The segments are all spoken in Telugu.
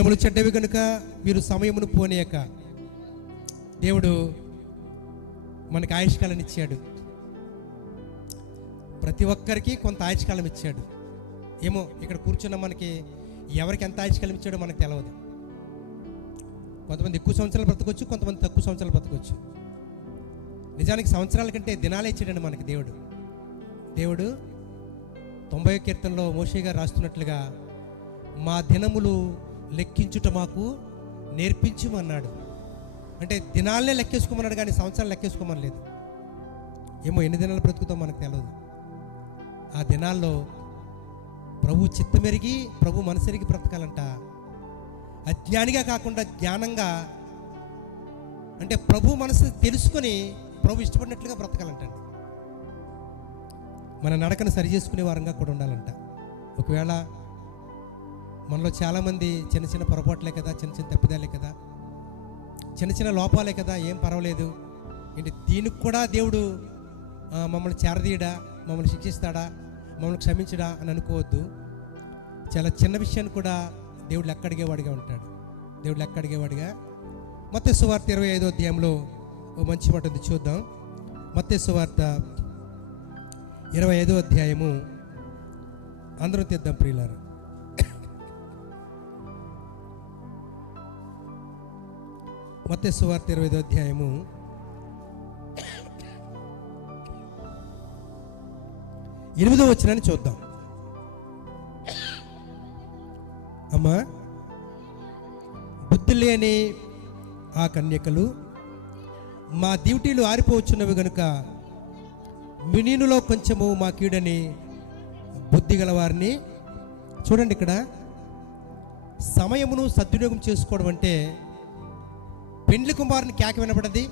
దినములు చెడ్డవి కనుక మీరు సమయమును పోనీయక. దేవుడు మనకి ఆయుష్కాలాన్ని ఇచ్చాడు. ప్రతి ఒక్కరికి కొంత ఆయుష్కాలం ఇచ్చాడు. ఏమో ఇక్కడ కూర్చున్న మనకి ఎవరికి ఎంత ఆయుష్కాలం ఇచ్చాడో మనకు తెలియదు. కొంతమంది ఎక్కువ సంవత్సరాలు బ్రతకొచ్చు, కొంతమంది తక్కువ సంవత్సరాలు బ్రతకొచ్చు. నిజానికి సంవత్సరాల కంటే దినాలే ఇచ్చాడండి మనకి దేవుడు. దేవుడు 90వ కీర్తనలో మోషే గారు రాస్తున్నట్లుగా మా దినములు లెక్కించుట మాకు నేర్పించమన్నాడు. అంటే దినాలనే లెక్కేసుకోమన్నాడు కానీ సంవత్సరాలు లెక్కేసుకోమని లేదు. ఏమో ఎన్ని దినాలు బ్రతుకుతాం మనకు తెలియదు. ఆ దినాల్లో ప్రభు చిత్తమెరిగి ప్రభు మనసెరిగి బ్రతకాలంట. అజ్ఞానిగా కాకుండా జ్ఞానంగా, అంటే ప్రభు మనసు తెలుసుకొని ప్రభు ఇష్టపడినట్లుగా బ్రతకాలంటండి. మన నడకను సరి చేసుకునే వారంగా కూడా ఉండాలంట. ఒకవేళ మనలో చాలామంది చిన్న చిన్న పొరపాట్లే కదా, చిన్న చిన్న తప్పిదాలే కదా, చిన్న చిన్న లోపాలే కదా, ఏం పర్వాలేదు ఏంటి, దీనికి కూడా దేవుడు మమ్మల్ని చేరదీయడా, మమ్మల్ని శిక్షిస్తాడా, మమ్మల్ని క్షమించడా అని అనుకోవద్దు. చాలా చిన్న విషయాన్ని కూడా దేవుడు లెక్క అడిగేవాడిగా ఉంటాడు. దేవుడు లెక్క అడిగేవాడిగా. మత్తయి సువార్త 25వ అధ్యాయంలో ఓ మంచి మాట ఉంది, చూద్దాం. మత్తయి సువార్త 25వ అధ్యాయము అందరం తీద్దాం ప్రియులారా. మత్తయి సువార్త 25వ అధ్యాయము 8వ వచనాన్ని చూద్దాం. అమ్మా, బుద్ధి లేని ఆ కన్యకలు మా డ్యూటీలు ఆరిపోవచ్చున్నవి గనుక మినీనులో కొంచెము మా కీడని బుద్ధి గలవారిని. చూడండి, ఇక్కడ సమయమును సద్వినియోగం చేసుకోవడం అంటే పెండ్లి కుమారుని కేక వినపడది,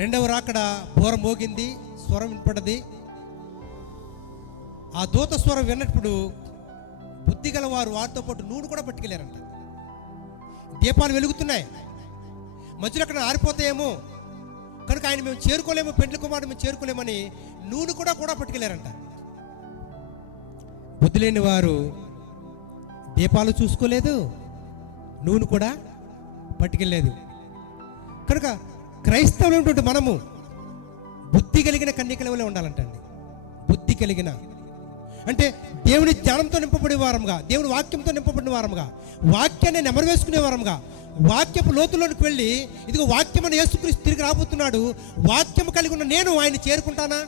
రెండవ రాకడ బోర మోగింది, స్వరం వినపడది. ఆ దూత స్వరం విన్నప్పుడు బుద్ధి గల వారు వారితో పాటు నూనె కూడా పట్టుకెళ్ళారంట. దీపాలు వెలుగుతున్నాయి, మధ్యలో అక్కడ ఆరిపోతాయేమో కనుక ఆయన మేము చేరుకోలేము, పెండ్లి కుమారుడు మేము చేరుకోలేమని నూనె కూడా పట్టుకెళ్ళారంట. బుద్ధి లేని వారు దీపాలు చూసుకోలేదు, నూనె కూడా పట్టుకెళ్ళలేదు. కనుక క్రైస్తవులు ఉన్నటువంటి మనము బుద్ధి కలిగిన కన్యకల వలె ఉండాలంటండి. బుద్ధి కలిగిన అంటే దేవుని జ్ఞానంతో నింపబడే వారంగా, దేవుని వాక్యంతో నింపబడిన వారంగా, వాక్యాన్ని నెమరు వేసుకునే వారంగా, వాక్యపు లోతులోనికి వెళ్ళి ఇదిగో వాక్యం అని యేసుక్రీస్తు తిరిగి రాబోతున్నాడు, వాక్యము కలిగి ఉన్న నేను ఆయన చేరుకుంటానా,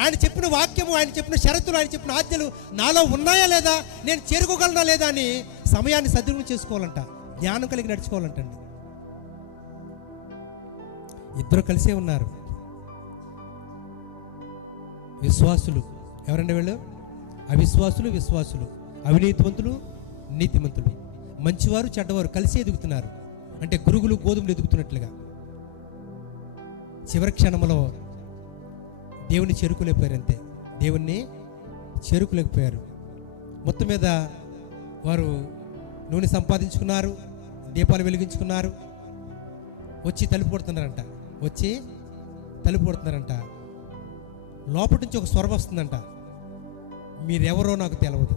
ఆయన చెప్పిన వాక్యము, ఆయన చెప్పిన షరతులు, ఆయన చెప్పిన ఆజ్ఞలు నాలో ఉన్నాయా లేదా, నేను చేరుకోగలనా లేదా అని సమయాన్ని సద్వినియోగం చేసుకోవాలంట. జ్ఞానం కలిగి నడుచుకోవాలంటండి. ఇద్దరు కలిసే ఉన్నారు, విశ్వాసులు. ఎవరండి వీళ్ళు? అవిశ్వాసులు, విశ్వాసులు, అవినీతివంతులు, నీతిమంతులు, మంచివారు, చెడ్డవారు కలిసి ఎదుగుతున్నారు. అంటే గురుగులు గోధుమలు ఎదుగుతున్నట్లుగా. చివరి క్షణంలో దేవుని చేరుకోలేకపోయారు. అంతే, దేవుణ్ణి చేరుకోలేకపోయారు. మొత్తం మీద వారు నూనె సంపాదించుకున్నారు, దీపాలు వెలిగించుకున్నారు, వచ్చి తలుపు కొడుతున్నారంట. లోపటి నుంచి ఒక స్వరం వస్తుందంట, మీరెవరో నాకు తెలియదు,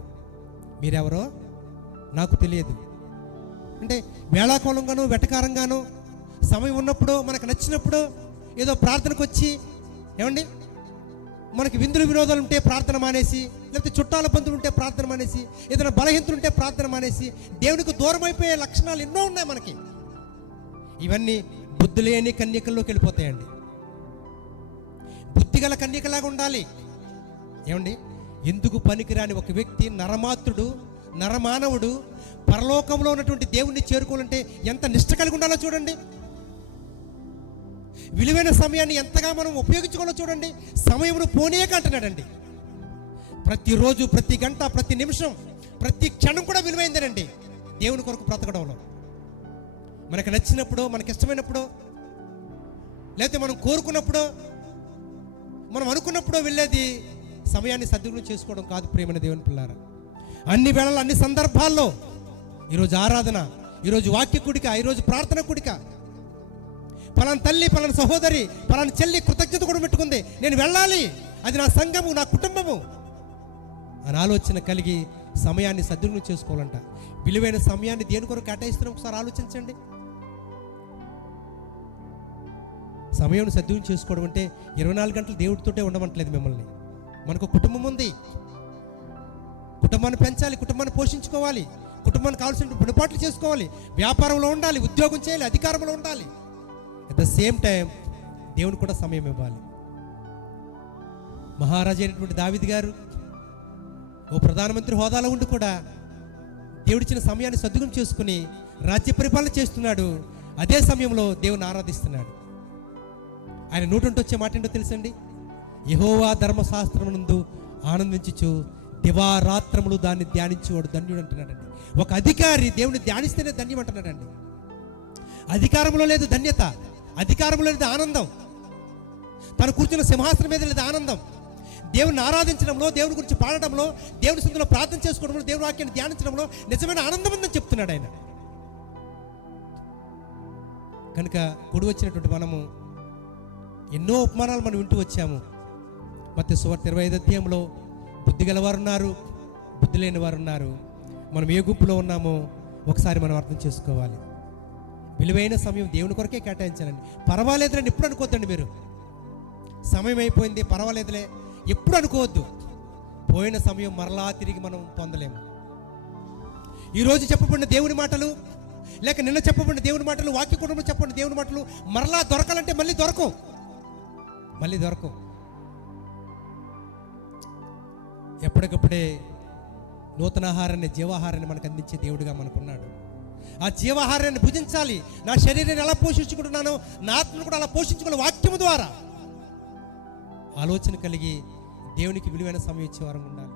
మీరెవరో నాకు తెలియదు. అంటే వేళాకోళంగాను వెటకారంగాను సమయం ఉన్నప్పుడు మనకు నచ్చినప్పుడు ఏదో ప్రార్థనకు వచ్చి, ఏమండి మనకి విందులు వినోదాలు ఉంటే ప్రార్థన మానేసి, లేకపోతే చుట్టాల బంధువులు ఉంటే ప్రార్థన మానేసి, ఏదైనా బలహీనతలు ఉంటే ప్రార్థన మానేసి దేవునికి దూరం అయిపోయే లక్షణాలు ఎన్నో ఉన్నాయి మనకి. ఇవన్నీ బుద్ధి లేని కన్యకల్లోకి వెళ్ళిపోతాయండి. బుద్ధిగల కన్యకలాగా ఉండాలి. ఏమండి, ఎందుకు పనికిరాని ఒక వ్యక్తి, నరమాత్రుడు, నరమానవుడు పరలోకంలో ఉన్నటువంటి దేవుణ్ణి చేరుకోవాలంటే ఎంత నిష్ట కలిగి ఉండాలో చూడండి. విలువైన సమయాన్ని ఎంతగా మనం ఉపయోగించుకోవాలో చూడండి. సమయమును పోనీయక అంటున్నాడండి. ప్రతిరోజు, ప్రతి గంట, ప్రతి నిమిషం, ప్రతి క్షణం కూడా విలువైందేనండి దేవుని కొరకు బ్రతకడంలో. మనకు నచ్చినప్పుడు, మనకి ఇష్టమైనప్పుడు, లేకపోతే మనం కోరుకున్నప్పుడు, మనం అనుకున్నప్పుడు వెళ్ళేది సమయాన్ని సద్వినియోగం చేసుకోవడం కాదు ప్రియమైన దేవుని పిల్లారా. అన్ని వేళల్లో, అన్ని సందర్భాల్లో ఈరోజు ఆరాధన, ఈరోజు వాక్య కూడిక, ఈరోజు ప్రార్థన కూడిక, పలానా తల్లి, పలానా సహోదరి, పలానా చెల్లి కృతజ్ఞత కూడా పెట్టుకుంది, నేను వెళ్ళాలి, అది నా సంఘము, నా కుటుంబము అని ఆలోచన కలిగి సమయాన్ని సద్వినియోగం చేసుకోవాలంట. విలువైన సమయాన్ని దేని కొరకు కేటాయిస్తున్నాం ఒకసారి ఆలోచించండి. సమయం సద్వినియోగం చేసుకోవడం అంటే 24 గంటలు దేవుడితోటే ఉండమంటలేదు మిమ్మల్ని. మనకు కుటుంబం ఉంది, కుటుంబాన్ని పెంచాలి, కుటుంబాన్ని పోషించుకోవాలి, కుటుంబానికి కావాల్సిన పనిపాట్లు చేసుకోవాలి, వ్యాపారంలో ఉండాలి, ఉద్యోగం చేయాలి, అధికారంలో ఉండాలి. అట్ ద సేమ్ టైం దేవుని కూడా సమయం ఇవ్వాలి. మహారాజు అయినటువంటి దావీదు గారు ఓ ప్రధానమంత్రి హోదాలో ఉండి కూడా దేవుడిచ్చిన సమయాన్ని సద్వినియోగం చేసుకుని రాజ్య పరిపాలన చేస్తున్నాడు. అదే సమయంలో దేవుని ఆరాధిస్తున్నాడు. ఆయన నోటి వచ్చే మాట ఏంటో తెలుసండి? యెహోవా ధర్మశాస్త్రమునందు ఆనందించుచు దివారాత్రములు దాన్ని ధ్యానించేవాడు ధన్యుడు అంటున్నాడండి. ఒక అధికారి దేవుని ధ్యానిస్తేనే ధన్యం అంటున్నాడండి. అధికారంలో లేదు ధన్యత, అధికారంలో లేదు ఆనందం, తను కూర్చున్న సింహాసనం మీద లేదు ఆనందం. దేవుని ఆరాధించడంలో, దేవుని గురించి పాడడంలో, దేవుని సన్నిధిలో ప్రార్థన చేసుకోవడంలో, దేవుని వాక్యాన్ని ధ్యానించడంలో నిజమైన ఆనందం ఉందని చెప్తున్నాడు ఆయన. కనుక కూడి వచ్చినటువంటి మనము ఎన్నో ఉపమానాలు మనం వింటూ వచ్చాము. మత్తయి సువార్త 25వ అధ్యాయంలో బుద్ధి గలవారు ఉన్నారు, బుద్ధి లేని వారు ఉన్నారు. మనం ఏ గుంపులో ఉన్నామో ఒకసారి మనం అర్థం చేసుకోవాలి. విలువైన సమయం దేవుని కొరకే కేటాయించాలండి. పర్వాలేదులేండి ఎప్పుడు అనుకోవద్దండి. మీరు సమయం అయిపోయింది పర్వాలేదులే ఎప్పుడు అనుకోవద్దు. పోయిన సమయం మరలా తిరిగి మనం పొందలేము. ఈరోజు చెప్పబడిన దేవుని మాటలు, లేక నిన్న చెప్పబడిన దేవుని మాటలు, వాక్య కుటుంబంలో చెప్పబడిన దేవుని మాటలు మరలా దొరకాలంటే మళ్ళీ దొరకవు. ఎప్పటికప్పుడే నూతన ఆహారాన్ని, జీవాహారాన్ని మనకు అందించే దేవుడిగా మనకున్నాడు. ఆ జీవాహారాన్ని భుజించాలి. నా శరీరాన్ని ఎలా పోషించుకుంటున్నానో నా ఆత్మను కూడా అలా పోషించుకోవాలి. వాక్యము ద్వారా ఆలోచన కలిగి దేవునికి విలువైన సమయం ఇచ్చే వారం ఉండాలి.